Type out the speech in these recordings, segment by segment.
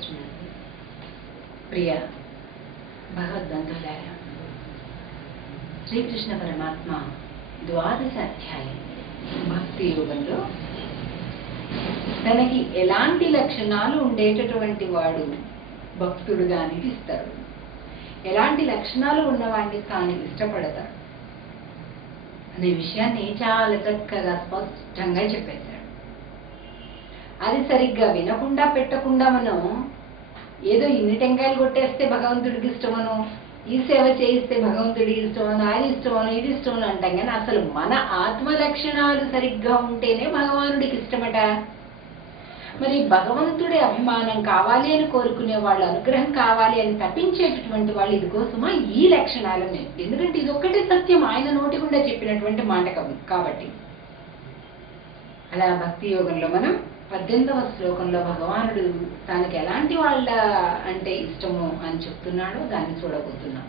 వచనం. ప్రియ భగవద్బంధువులారా, శ్రీకృష్ణ పరమాత్మ 12వ అధ్యాయం భక్తి యోగంలో తనకి ఎలాంటి లక్షణాలు ఉండేటటువంటి వాడు భక్తుడుగా అనిపిస్తాడు, ఎలాంటి లక్షణాలు ఉన్నవాడిని తాను ఇష్టపడతాడు అనే విషయాన్ని చాలా చక్కగా స్పష్టంగా చెప్పేశాడు. అది సరిగ్గా వినకుండా పెట్టకుండా మనం ఏదో ఇన్ని టెంకాయలు కొట్టేస్తే భగవంతుడికి ఇష్టమను, ఈ సేవ చేయిస్తే భగవంతుడికి ఇష్టమను, అది ఇష్టమను, ఇది ఇష్టమను అంటాం. కానీ అసలు మన ఆత్మ లక్షణాలు సరిగ్గా ఉంటేనే భగవానుడికి ఇష్టమట. మరి భగవంతుడి అభిమానం కావాలి అని కోరుకునే వాళ్ళు, అనుగ్రహం కావాలి అని తప్పించేటటువంటి వాళ్ళు ఇదికోసమా ఈ లక్షణాలనే. ఎందుకంటే ఇది ఒక్కటే సత్యం, ఆయన నోటి గుండా చెప్పినటువంటి మాట కాబట్టి. అలా భక్తి యోగంలో మనం 18వ శ్లోకంలో భగవానుడు తనకి ఎలాంటి వాళ్ళ అంటే ఇష్టము అని చెప్తున్నాడో దాన్ని చూడబోతున్నాం.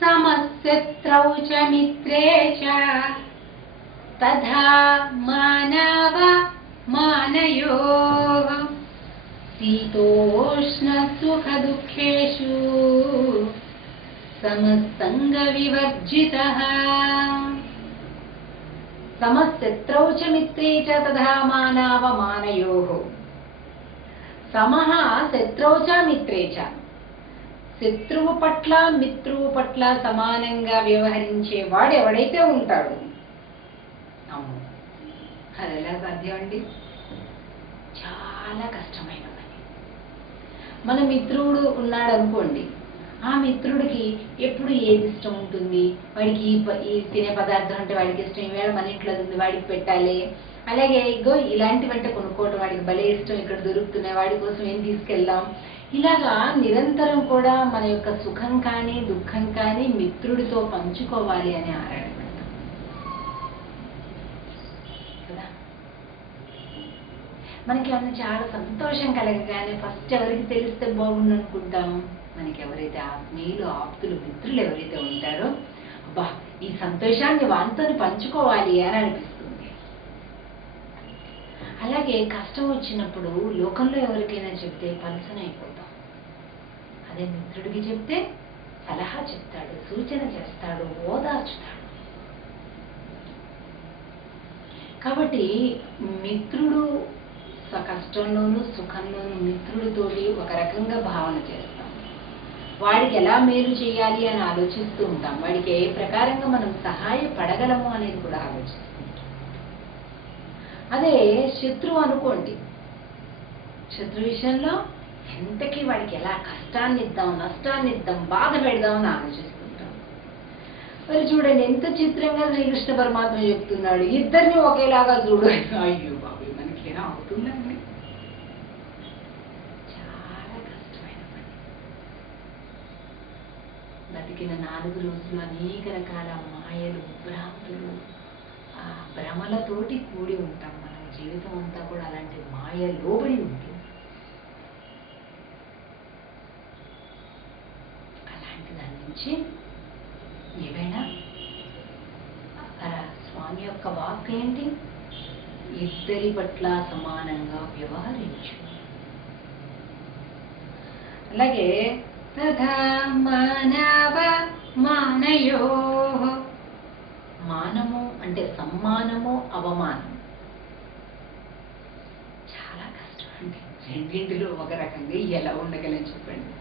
సమశత్రౌ చ మిత్రే చ తథా మానవ మానయోః శీతోష్ణ సుఖ దుఃఖేషు సమసంగ వివర్జితః. సమశత్రౌ చ మిత్రే చ తథా మానవ మానయోః. సమః శత్రౌ చ మిత్రే చ. శత్రువు పట్ల మిత్రువు పట్ల సమానంగా వ్యవహరించే వాడు ఎవడైతే ఉంటాడు, అవును, అది ఎలా సాధ్యం అండి? చాలా కష్టమైన పని. మన మిత్రుడు ఉన్నాడు అనుకోండి, ఆ మిత్రుడికి ఎప్పుడు ఏది ఇష్టం ఉంటుంది, వాడికి ఈ తినే పదార్థం అంటే వాడికి ఇష్టం, ఈవేళ మన ఇంట్లో ఉంది వాడికి పెట్టాలి, అలాగే ఇగో ఇలాంటివంటే కొనుక్కోవటం వాడికి భలే ఇష్టం, ఇక్కడ దొరుకుతున్నాయి వాడి కోసం ఏం తీసుకెళ్దాం, ఇలాగా నిరంతరం కూడా మన యొక్క సుఖం కానీ దుఃఖం కానీ మిత్రుడితో పంచుకోవాలి అని ఆరాటపడతాం కదా. మనకి ఏమన్నా చాలా సంతోషం కలగగానే ఫస్ట్ ఎవరికి తెలిస్తే బాగుండు అనుకుంటాం? మనకి ఎవరైతే ఆత్మీయులు, ఆప్తులు, మిత్రులు ఎవరైతే ఉంటారో, అబ్బా ఈ సంతోషాన్ని వాంతో పంచుకోవాలి అని అనిపిస్తుంది. అలాగే కష్టం వచ్చినప్పుడు లోకంలో ఎవరికైనా చెప్తే పలుసనైపోతాం. అదే మిత్రుడికి చెప్తే సలహా చెప్తాడు, సూచన చేస్తాడు, ఓదార్చుతాడు. కాబట్టి మిత్రుడు కష్టంలోనూ సుఖంలోనూ మిత్రుడితోటి ఒక రకంగా భావన చేస్తాం. వాడికి ఎలా మేలు చేయాలి అని ఆలోచిస్తూ ఉంటాం, వాడికి ఏ ప్రకారంగా మనం సహాయపడగలము అనేది కూడా ఆలోచిస్తూ ఉంటాం. అదే శత్రువు అనుకోండి, శత్రు విషయంలో ఎంతకీ వాడికి ఎలా కష్టాన్ని ఇద్దాం, నష్టాన్ని ఇద్దాం, బాధ పెడదామని ఆలోచిస్తుంటాం. మరి చూడండి ఎంత చిత్రంగా శ్రీకృష్ణ పరమాత్మ చెప్తున్నాడు, ఇద్దరిని ఒకేలాగా చూడు. అయ్యో బాబు మనకి ఎలా అవుతుందండి? బతికిన 4 రోజులు అనేక రకాల మాయలు, భ్రాంతులు, ఆ భ్రమలతోటి కూడి ఉంటాం. మన జీవితం అంతా కూడా అలాంటి మాయ లోబడి ఉంటుంది. అలాంటి దాని నుంచి ఏవైనా స్వామి యొక్క వాక్ ఏంటి? ఇద్దరి పట్ల సమానంగా వ్యవహరించు. అలాగే తథా మానవ మానయోః. మానము అంటే సమ్మానము, అవమానం. చాలా కష్టం అండి. రెండింటిలో ఒక రకంగా ఎలా ఉండగలని చెప్పండి.